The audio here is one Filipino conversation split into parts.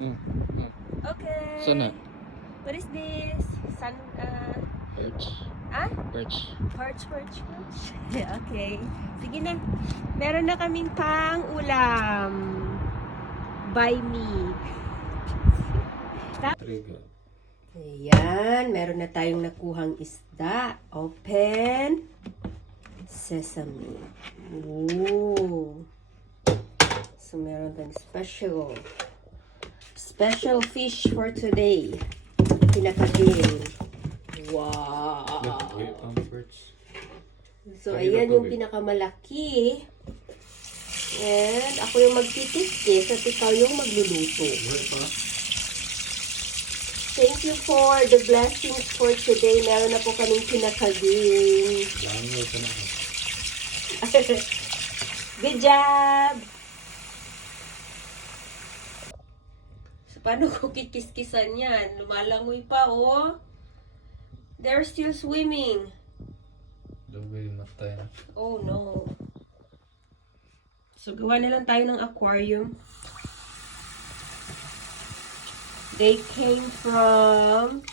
Mm. Mm. Okay. Sana? What is this? Perch. Perch. Perch. Okay. Sige na. Meron na kaming pang ulam. By me. Trigo. Ayan. Meron na tayong nakuhang isda. Open. Sesame. Ooh. So, meron tayong special fish for today. Pinakaging. Wow. So, ayan yung pinakamalaki. And ako yung magtitikis at ikaw yung magluluto. Thank you for the blessings for today. Meron na po kaming pinakaging. Good job! So, paano ko kikis-kisan yan? Lumalangoy pa, oh. They're still swimming. Oh, no. So, gawa na lang tayo ng aquarium. They came from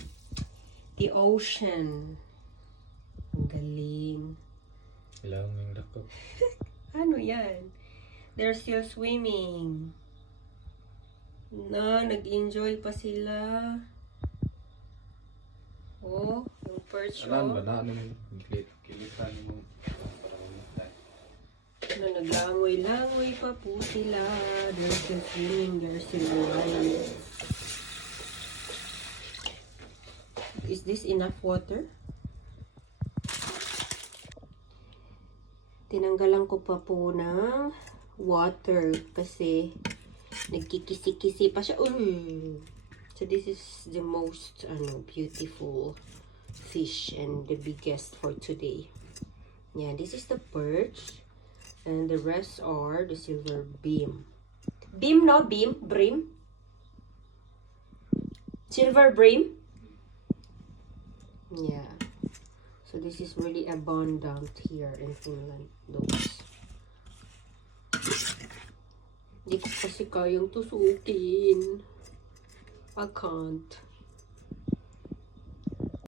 the ocean. Ang galing. Ano yan? They're still swimming. Na, nag-enjoy pa sila. Oh, yung perch, oh. Na, naglangoy-langoy pa po sila. They're still swimming. They're still alive. Is this enough water? Tinanggalan ko pa po ng water kasi nagkikisi-kisi pa siya. So this is the most beautiful fish and the biggest for today. Yeah, this is the perch and the rest are the silver bream. Bream. Silver bream. Yeah. So this is really abundant here in Finland. Those. Hindi ko kasi kayang tusukin. I can't.